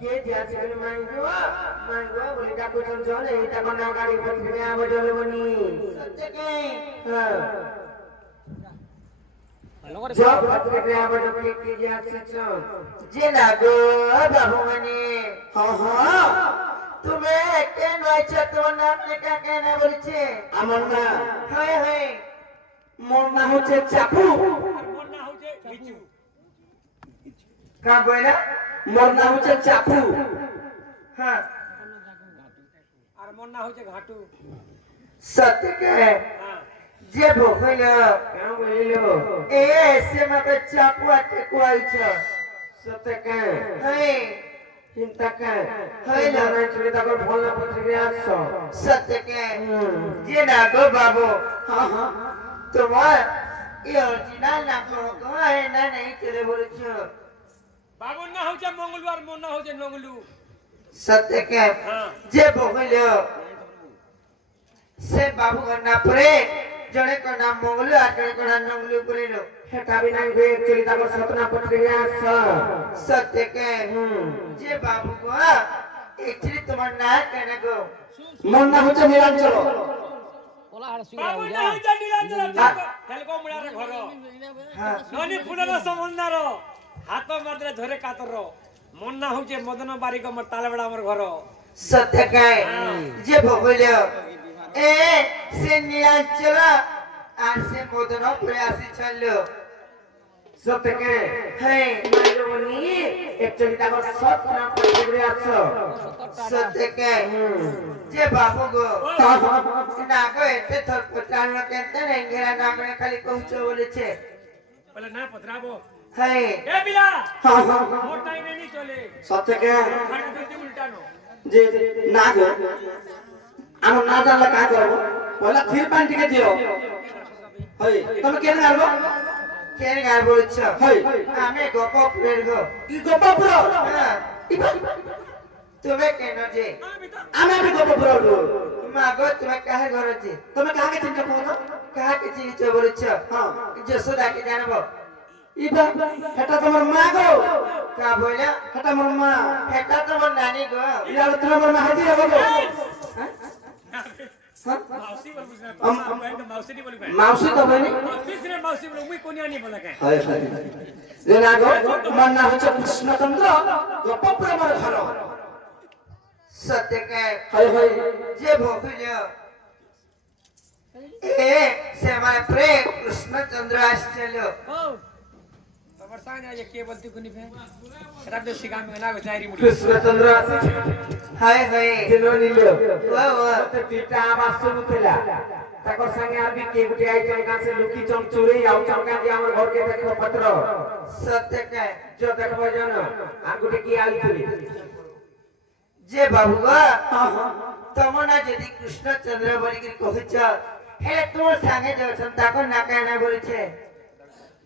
কে যাচ্ছে মাইগো বলি ডাকু চঞ্চল এইটা কোন গাড়ি পথে আবে চলে বনি সত্যকে হ্যাঁ জব পথে আবে চলে কে যাচ্ছে যে না গো বাবু মানে হ্যাঁ তুমি কেন আইছো তোমার নাম লেখা কেন বলছে আমার না হয় হয় মোর না হচ্ছে চাপু আর মোর না হচ্ছে বিচু কা বইলা মোর না হচ্ছে চাপু হ্যাঁ আর মোর না হচ্ছে ঘাটু সত্যকে হ্যাঁ যে ভকইল কেন বলিল এ সে মতে চাপু আতে কোয়াইছ সত্যকে হ্যাঁ চিন্তা কে হয় না না চলে তখন ফোন না পত্রিকা আসছো সত্যকে যে না গো বাবু হ্যাঁ তোমার এই অরিজিনাল নাম কো হয় না নাই চলে বলেছো বাবুর না হচ্ছে মঙ্গলবার মোর না হচ্ছে নঙ্গলু সত্যকে যে বকইল সে বাবু না পরে জনে কো নাম মঙ্গলু আর জনে কো নাম নঙ্গলু করিল হেটা বিনা গে চলি তার সতনা পত্রিকা আসছো সত্যকে যে বাবু গো একচুয়ালি তোমার না কেন গো মোর না হচ্ছে নীলাঞ্চল বাবু না হচ্ছে নীলাঞ্চল তেলকো মুড়ার ঘর ননি ফুলর সমন্দার হাত মাত্রে ধরে কাতর মন না হচ্ছে মদন বারিক আমার তালবেড়া আমার ঘর সত্যকে যে ভগইল এ সে নীলাঞ্চল আর সে মদন পরে আসি চলল সত্যকে হ্যাঁ মাইরমনি একচুয়ালি তার সৎ নাম পড়ে আছো সত্যকে যে বাবু গো না গো এতে তোর পচাল কেনতে নেঙ্গেরা নামে খালি কৌচ বলেছে বলে না পত্রাবো হ্যাঁ এ বিলা হ্যাঁ মোর টাইমে নি চলে সত্যকে খানা দিতে উল্টানো যে না গো আমার না জানলে কা করব বলা থির পানি টিকে দিও হই তুমি কেন গালবো কেন গাল বলছ হই আমি গোপপুরের গো কি গোপপুর হ্যাঁ তুমি কেন যে আমি গোপপুর গো মা গো তুমি কাহে ঘর আছে তুমি কাকে চিনছো কোন কাকে চিনছো বলছ হ্যাঁ যশোদা কে জানবো ইবা এটা তোমার মা গো কা বইলা এটা মোর মা এটা তোমার নানি গো ইয়া তোমার মা হাজি হবে গো মাউসি বলবি না মাউসি দি বলবি মাউসি তো বলি মাউসি রে মাউসি বলি মুই কোনিয়া নি বলা কে হয় হয় যে না গো তোমার নাম হচ্ছে কৃষ্ণচন্দ্র গোপপুর আমার ঘর সত্যকে হয় হয় যে ভবিল এ সে আমার প্রেম কৃষ্ণচন্দ্র আসছিল ও তোমার সামনে আজ কে বলতি কোনি ফে এটা তো শিকাম না গো চাইরি মুড়ি কৃষ্ণচন্দ্র আছে হায় হায় দিলো নিল ও ও তো তিনটা আবার শুরু থিলা তাকর সঙ্গে আবি কে গুটি আইটেম কাছে লুকি চম চুরি আউ চমকা দি আমার ঘর কে দেখো পত্র সত্যকে जो देखबो জানো আর গুটি কি আইছিলি যে বাবু গো তোমরা যদি কৃষ্ণচন্দ্র বলি কি কহিছ হে তোর সঙ্গে যাচ্ছেন তখন না কেন বলছে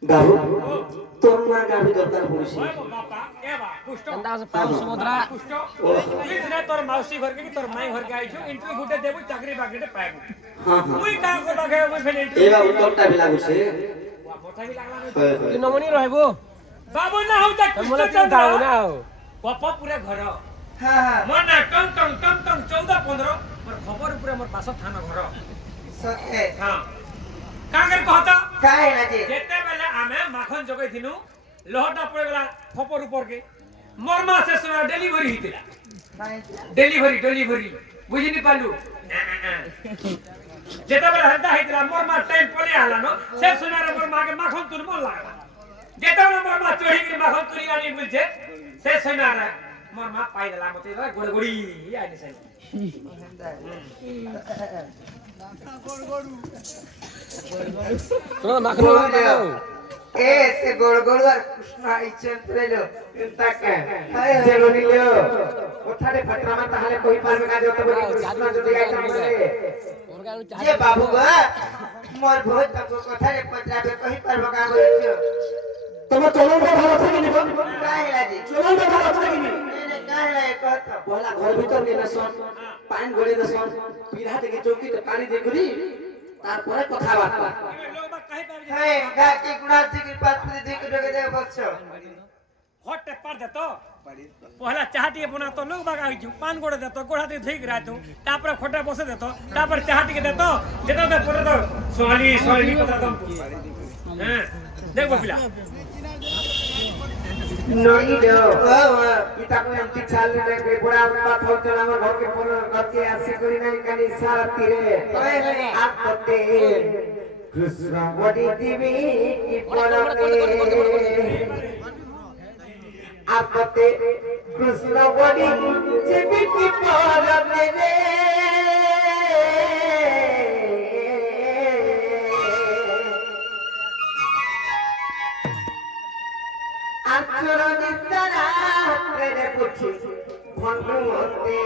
বাবু তোর না গাবি দরকার পড়িছে ও বাবা এ বা কুষ্ট अंदाज পাও সমুদ্রা কুষ্ট ইতনা তোর মাউসি ঘর কে তোর মাই ঘর কে আইছো ইন্টারভিউ গুটে দেবু চাকরি বাকরিতে পাইবু हां মুই কাম করবা গে মুই ফেলে এ বাবু তোরটা বি লাগুছে ওয়া মোটা বি লাগলা তুই নমনি রহিবো বাবু না হউতা কৃষ্ণচন্দ্র না গোপপুরে ঘর हां हां মোর না টং টং টং টং 14 15 মোর খবর উপরে মোর পাছ থানা ঘর সকে हां কাগর কহতা কাই না যে যেতে বেলে আমি মাখন জগাই দিনু লহটা পড়ে গলা খপর উপর কে মোর মা সে সোনা ডেলিভারি হিতিলা ডেলিভারি বুঝিনি পালু যেতে বেলে হতা হিতিলা মোর মা টাইম পলে আলা ন সে সোনা রে মোর মা কে মাখন তুর মন লাগলা যেতে বেলে মোর মা চড়ি কি মাখন তুরি আনি বলছে সে সোনা রে মোর মা পাই দেলা মতে গড়গড়ি আনি সাই तो माखन ए से गोड़ আর কৃষ্ণ আইছেন প্রেলো তাকে হায় জেলো নিলো কোথারে ফটরামা তাহলে কই পারবে না যত বলি কৃষ্ণ যদি আইছেন যে বাবু গো মোর ভোজ তক কোথারে পত্রাবে কই পারবে না বলিছো তোমার চলনটা ভালো থাকে নি কাই লাগি চলনটা ভালো থাকে নি কাই লাগে কত বলা ঘর ভিতর নিয়ে শোন পান গড়ে দে শোন পিড়া থেকে চৌকি তো পানি দেখুলি তারপরে কথাবার্তা হ্যাঁ গাটি গুড়া থেকে পাত করে দেখে ঢোকে দেব বলছো হটে পার দে তো पहला चाह टी बना तो लोग बागा आइछु पान गोड़े देतो गोड़ा टी धइक रातो तापर खोटा बसे देतो तापर चाह टी देतो जेतो तो पूरा तो सोली सोली को देतो हां देखो पिला नहीं दो इता को हम चाल रे के बड़ा बात हो चला हमर घर के पर करके आसी करी नहीं कानी सारा तीरे आप पते कृष्ण बड़ी देवी की परते आप पते कृष्ण बड़ी देवी की परते रे আচরণের দ্বারা করে পুছি ভণ্ডমতে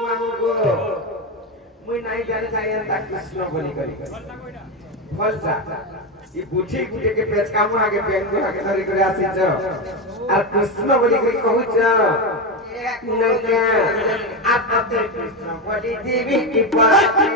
মানগো মুই নাই জানি যাই তা কৃষ্ণ বলি করি ফলসা ই বুঝি গুটে কে পেচ কাম আগে বেঙ্গু আগে ধরি করে আসিছ আর কৃষ্ণ বলি করি কহুছ নয়া আপতে কৃষ্ণ বলি দেবী কি পাতে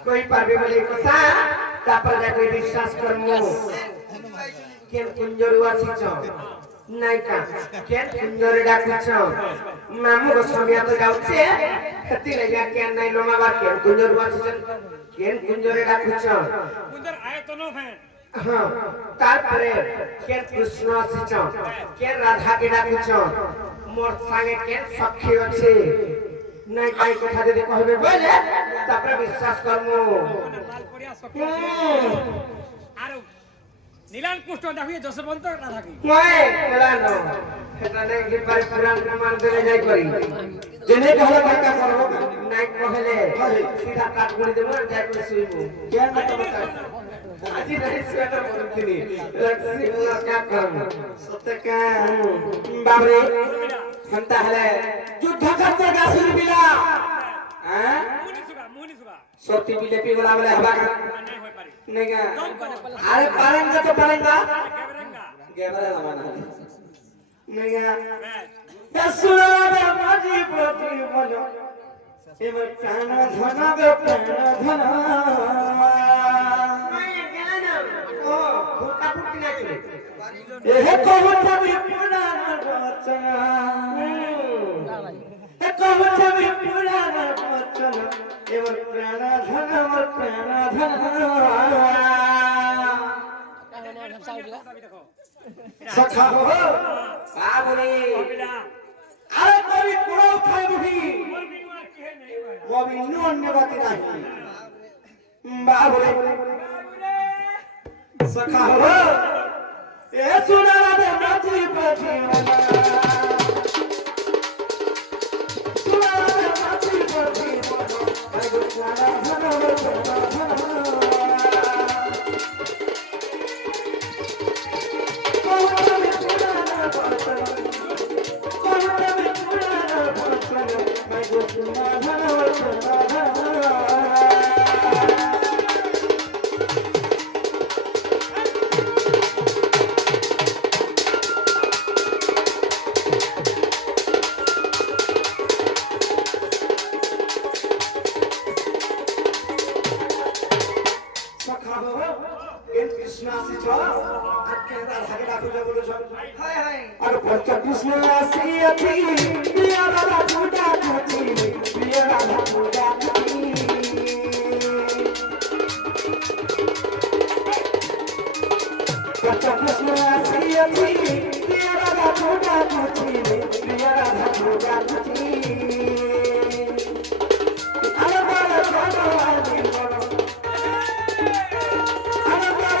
कोई पारबे बोले কথা তারপর যাকে বিশ্বাস করমু কেন কুঞ্জরু আছিছ নাইকা কেন কুঞ্জরে ডাকিছ মামু গোস্বামীয়া তো যাচ্ছে খেতি লাগা কেন নাই লোমাবার কেন কুঞ্জরু আছিছ কেন কুঞ্জরে ডাকিছ কুঞ্জর আয়তন ফ্যান হ্যাঁ তারপরে কেন কৃষ্ণ আছিছ কেন রাধাকে ডাকিছ মোর সঙ্গে কেন সখী আছে নাই কাই কথা যদি কইবে বলে তারপরে বিশ্বাস করমু লাল পড়িয়া সখী আর নীলান কুষ্ঠ দেখিয়ে যশবন্ত রাধা কি মই এলানো এটা নাই কি পারে পুরাণ প্রমাণ দেলে যাই করি জেনে কহলে কাকা করব নাই কহলে সিধা কাট করে দেব যাই করে শুইব কেন না তো আজি নাই সেটা বলতিনি লক্ষ্মী মুলা কা করব সত্যকা বাবরে হন্তা হলে যুদ্ধ করতে গাছুরি বিলা হ্যাঁ মুনি সুগা সত্যি বিলেপি গলা বলে হবা নাই হই পারি নেগা আরে পারেঙ্গা তো পারেঙ্গা গেবরেঙ্গা গেবরে জামানা নেগা ব্যাস দসুরা মাঝি প্রতি বলো এবার প্রাণ ধন বে প্রাণ ধন ও ভুটা ভুটি না চলে এ কবুতা বি পুরাণ বচন এ কবুতা বি পুরাণ বচন এবার প্রাণ ধন আমার প্রাণ ধন দেখো সখা হো বাবুরে বিলা আরে কবি পুরো খাই বুঝি মোর বিনুয়া কি হে নাই ভাই মবি অন্য বাতি নাই বাবুরে সখা হো এ সোনা রে মাঝি পাছি সোনা রে মাঝি পাছি আই গো সারা ধন আর পঞ্চ কৃষ্ণ আসিয়াছি প্রিয় রাধা পূজা করছি প্রিয় রাধা পূজা করছি পঞ্চ কৃষ্ণ আসিয়াছি প্রিয় রাধা পূজা করছি প্রিয় রাধা পূজা করছি আরে বড় ভগবান বড় আরে বড়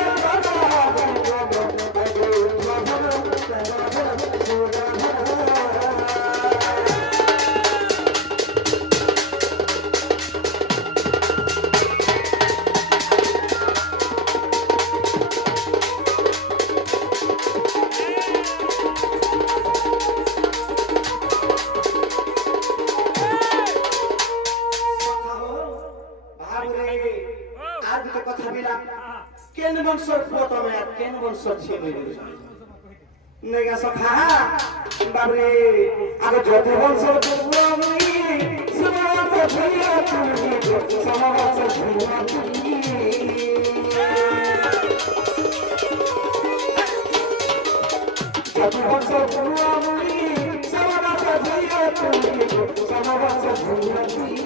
কেন বংশর প্রথমে আর কেন বংশর ছেলে নেগা সখা বাবরে আগে যত বংশর আমি সমাজ ভরিয়া তুমি সমাজ ভরিয়া তুমি যত বংশর আমি সমাজ ভরিয়া তুমি সমাজ ভরিয়া তুমি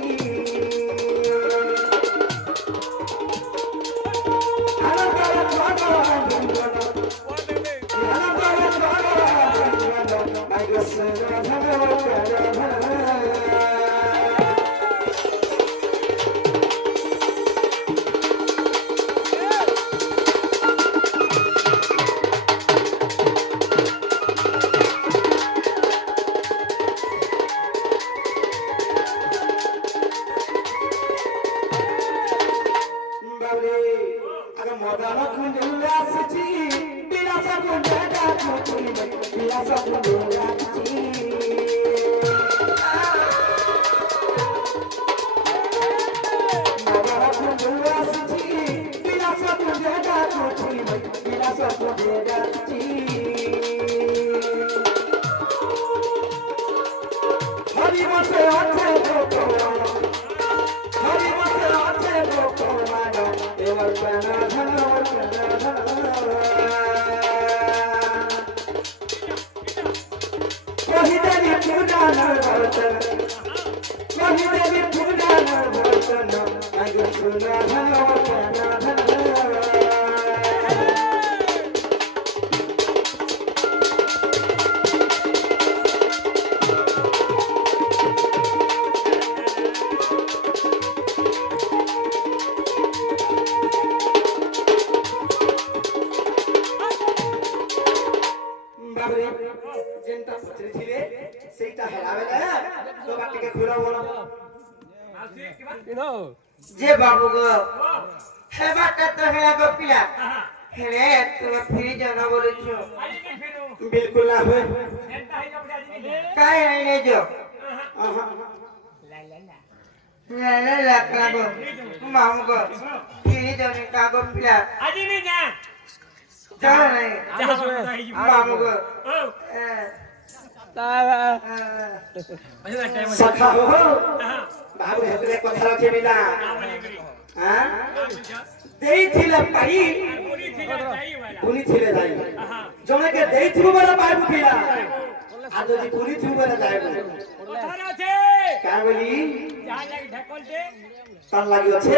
হরি বসে আছে ভগবান হরি বসে আছে ভগবান এবার প্রাণ ধন কহিদেবী পূজান বচন কহিদেবী পূজান বচন আগে শুনা ধন ধন যেটা পত্রে সেইটা হেরাবে না তো বাটিকে খুলে বলো যে বাবু গো হে বাটা তো হেরা গো পিলা হেরে তুমি ফিরে জানা বলেছো बिल्कुल ना हुए काय नहीं जो ला ला का गो मामू गो फिरे जाने का गो पिला आज नहीं जा जा नहीं मामू गो सखा हो बाबू हेतरे कथा रखे बिना हां देई थिला पाई पुनी थिले जाई जने के देई थिबो बरा पाई बुकिला आ যদি পুনি থিবো বরা যায় কথা আছে का बोली যা লাগি ঢকলতে তার লাগি আছে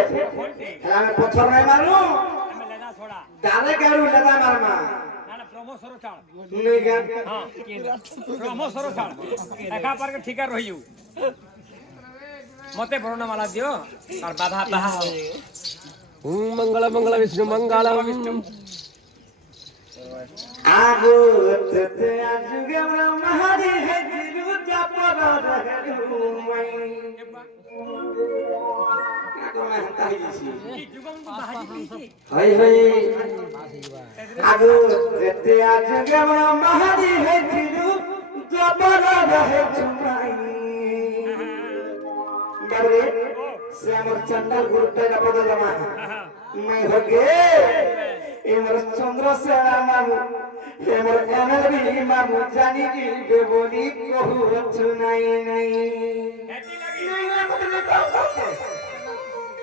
আমি পথর নাই মারু আমি লেদা ছড়া ডালে গাড়ু লেদা মারমা না প্রমো সরো ছাড় नहीं गा हां प्रमो सरो ছাড় একা পার के ঠিকা রহিউ মতে বরণা মালা দিও আর বাধা বাহা मंगल मंगल विष्णु मंगलम आगो तते आजुगे महारी है जिरु जापर रहलु मई आगो में हंता हिसी এই যুগম বাহাজি দিছি हाय हाय आगो तते आजुगे महारी है जिरु जापर रहलु मई गबरे से हमर चंदल गुरुते का पद जमा मैं हो गे एमर चंद्र से मामू एमर एनबी मामू जानी जी बेबोली कहू रछु नहीं नहीं হেতি লাগি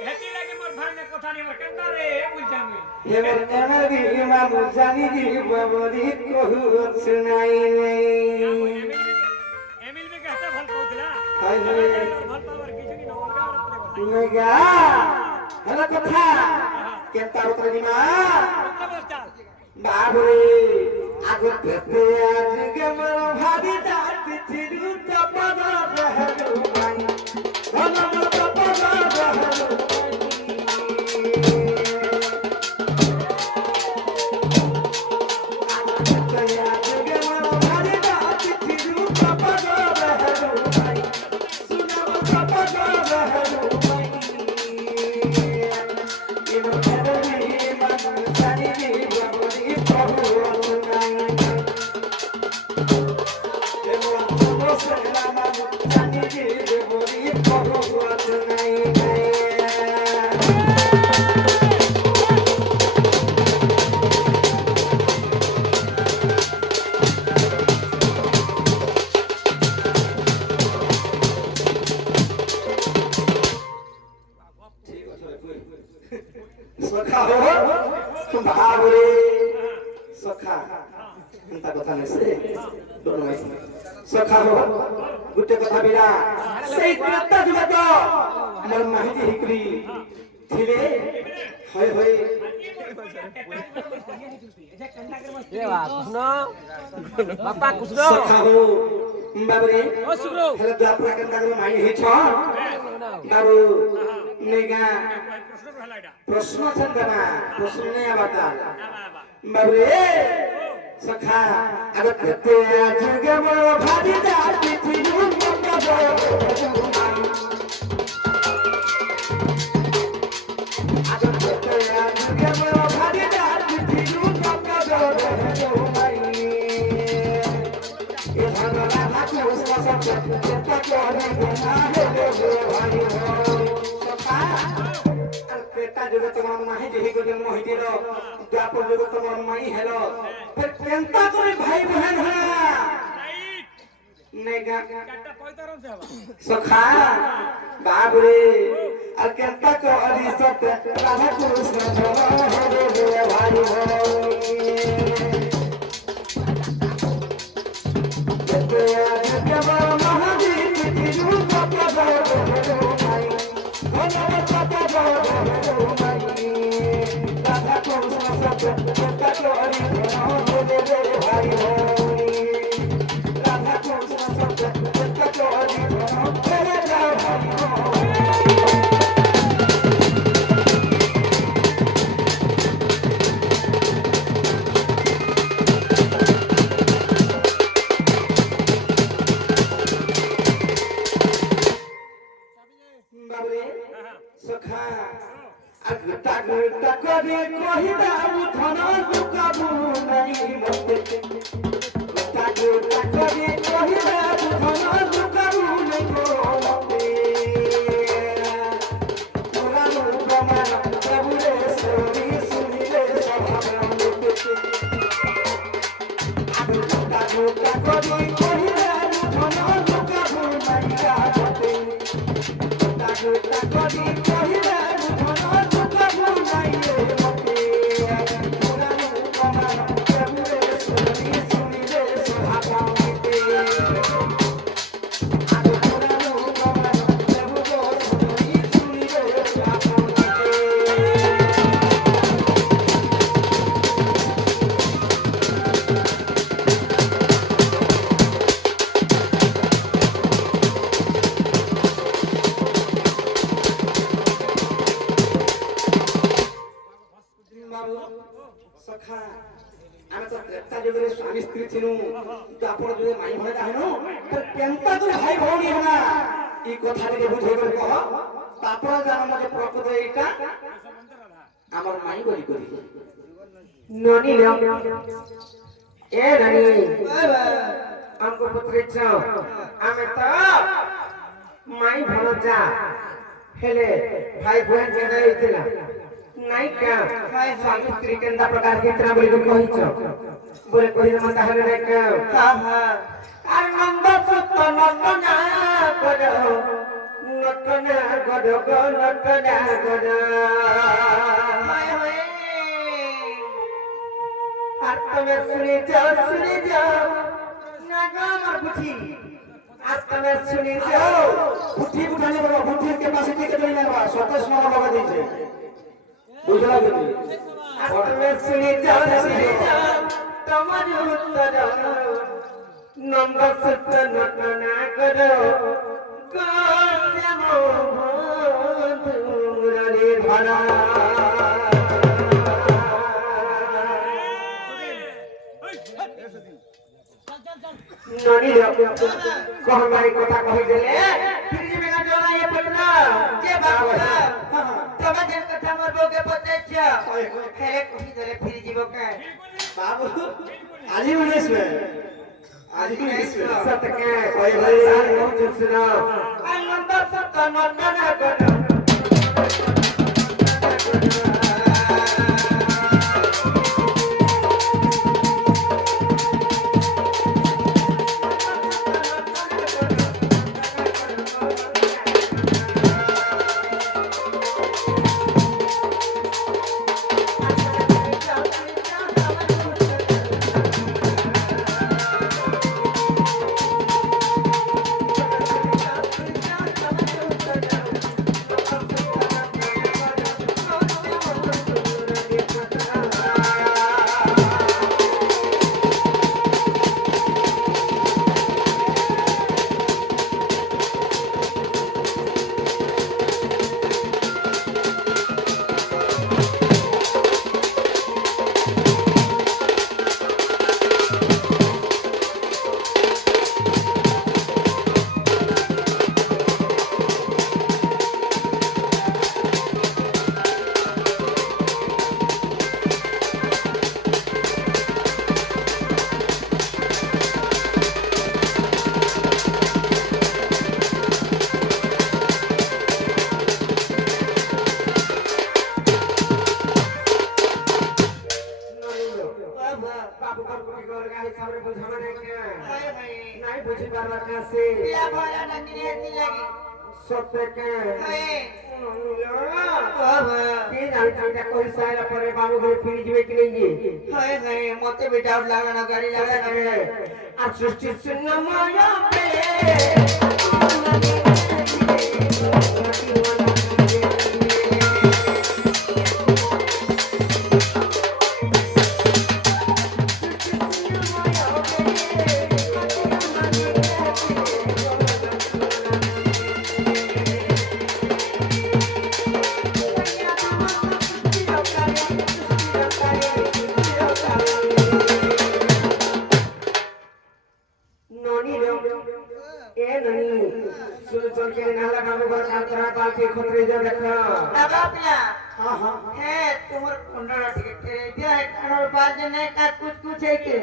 হেতি লাগি মোর ভাঙে কথা নি মোর কেনটা রে বুঝামি एमर एनबी मामू जानी जी बेबोली कहू रछु नहीं नहीं এমিল বে কহতে ভাল পাউতলা हाय हाय ভাল পাওয়ার কিছু কি নলগা রে কথা मेगा हला कथा केनता उतरे दिमा চাল बाबरे आगो तेते आज के मर भारी जात थिरु तपद रहलु माई धनम तपद रहलु तेते आज के मर भारी जात थिरु तपद रहलु माई सुनम तपद रहलु माई इनो तेरे मन जानी जी बाबरी प्रभु नाई एवं दोसरा मन जानी जी बाबरी प्रभु नाई सखा हो बाबरे सखा इंता कथा नै से दोनो है सखा हो गुटे कथा बिना सेई त्रता जुबे तो मोर माहिती हिकरी थिले होय होय ये बात कृष्ण बापा कृष्ण सखा हो बाबरे ओ सुग्रो हेले द्वापरा के तागर माई हे छ बाबू नेगा প্রশ্ন হলাইডা प्रश्न छन् तना प्रश्न नै आबता বাবা बाबरे सखा अगर तेते आजुगे मो भारी जाति थिरु तपद अगर तेते आजुगे मो भारी जाति थिरु तपद ए भगवान को सब चिंता करे ना हे भाई हो सखा पेटा जगह तुम्हार माही जही को जन्म होई दिलो द्वापर जगह तुम्हार माई हेलो फिर केंता करे भाई बहन है রাইট নেগা একটা পয়তারম সে হবা সখা বাবরে আর কেনতা করি সত রাধা কৃষ্ণ হরে রে ভাই বাবরে সখা আগতা গতা করে কহিদা উঠন লুকাবু নাই মতে গতা গতা করে কহিদা উঠন লুকাবু নাই মতে পুরানো প্রমাণ প্রভুরে শুনি শুনিলে সভাবে আগতা গতা করে কহিদা উঠন লুকাবু নাই মতে করি কহিলা ধন লুকাবু নাই মতে পুরানো প্রমাণ প্রভুরে শুনি শুনিলে সভাবে আগে পুরানো প্রমাণ প্রভুরে শুনি শুনিলে সভাবে সখা আমি তো ত্রেতা যুগরে স্বামী স্ত্রী ছিনু তো আপন যুগে মাই ভয় জানো তো কেনতা তো ভাই ভৌনি হলা এই কথা টিকে বুঝাই করে কহ তারপর জানো যে প্রকৃত এইটা আমার মাই বলি করি ননি এ রানী আমকো পুত্রে চাও আমি তো মাই ভালো যা হেলে ভাই বোন জানা হইছিলা নাই কা স্বামী স্ত্রী কেন্দা প্রকার কিতনা বলি কহিছ বলে কহিলে মত তাহলে নাই কা আর নন্দ সত্য নন্দ না গড নটনা গড গো নটনা গড হায় হায় আর তুমি শুনে যাও না গো আমার বুঝি আর তুমি শুনে যাও বুঝি উঠানে বড় বুঝির के पास টিকে লই নেবা সতেশ মামা বাবা দিয়েছে বুঝলা গতি তুমি শুনে যাও তোমার উত্তর নন্দ সত্য নটনা করো শ্যাম মুরলী ধরা ননি कहमारी কথা কहि দেলে फिर जी मेरा जोना ये पटना जे बाबा तब जे कथा मरबो के पते छ हेले कहि देले फिर जीवो के बाबू आजी उनेस में सत के ओए भाई हम सुना आनंद सत नंदन गण নাই বুঝি পারবা কাছে পিলা ভরা ডাকি হেতি লাগি সত্যি কে হ্যাঁ কি জানি এটা কই সাইরা পরে বাবু ঘরে ফিরে যাবে কি নেই হ্যাঁ হ্যাঁ মতে भी डाउट लगाना गाड़ी लगाना আর সৃষ্টি শূন্য মায়া পে लगा पिला है तुम्हार 15 टिकट तेरे दिया है और बाद में का कुछ है के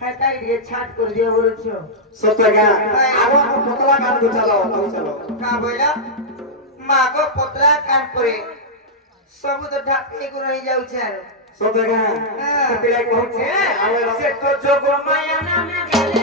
है ताई ये छाट कर दिया बोलो छो সত্যগা আরো পতলা গান চলো চলো का बोला मागो पोतला कान परे सब तो ढाके को रही जाऊ छे সত্যগা পিলা কইছে আলো সে তো যোগ মায়া নামে গেলে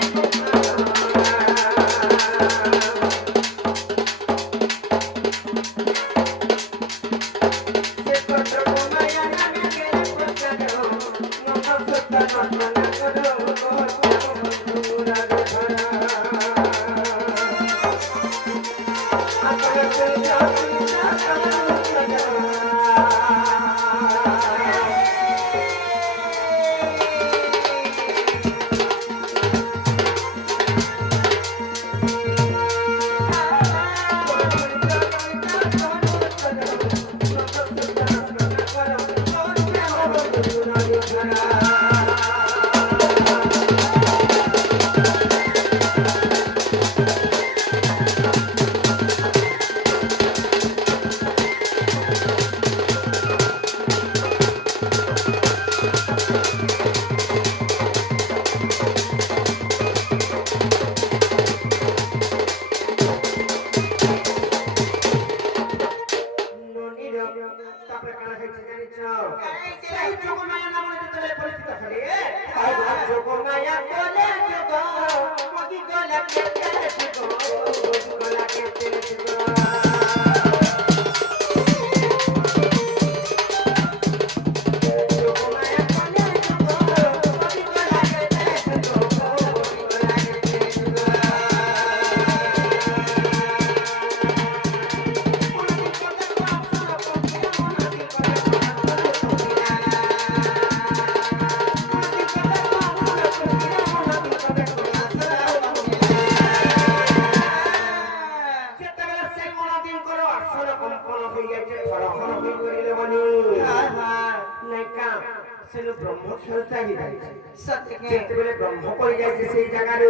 যেତେବେଳେ ବ୍ରହ୍ମ ପଡ଼ି ଯାଇଛି ସେଇ ଜାଗାରୁ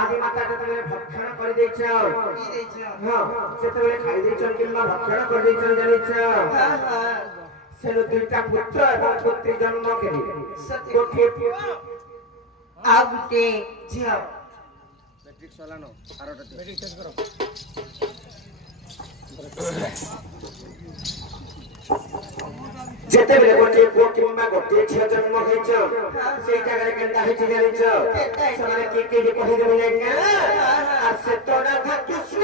ଆଦି ମାତା ଯେତେବେଳେ ଭକ୍ଷଣ କରିଦେଇଛ ହଁ ସେତେବେଳେ ଖାଇ ଦେଇଛ କିମ୍ବା ଭକ୍ଷଣ କରିଦେଇଛ ଜାଣିଛ ସେଣୁ ଦୁଇଟା ପୁତ୍ର ଏବଂ ପୁତ୍ରୀ ଜନ୍ମ କରିବେ ଗୋଟିଏ ପୁଅ ଆଉ ଗୋଟେ ଝିଅ ଯେତେବେଳେ ଗୋଟିଏ ପୁଅ କିମ୍ବା ଗୋଟିଏ ଝିଅ ଜନ୍ମ ହେଇଛ ସେଇ ଜାଗାରେ କେନ୍ତା ହେଇଛି ଜାଣିଛ ସେମାନେ କିଏ କିଏ କହିଦେବେ ନା ଆଉ ସେ ତୋଡ଼ା କୃଷ୍ଣ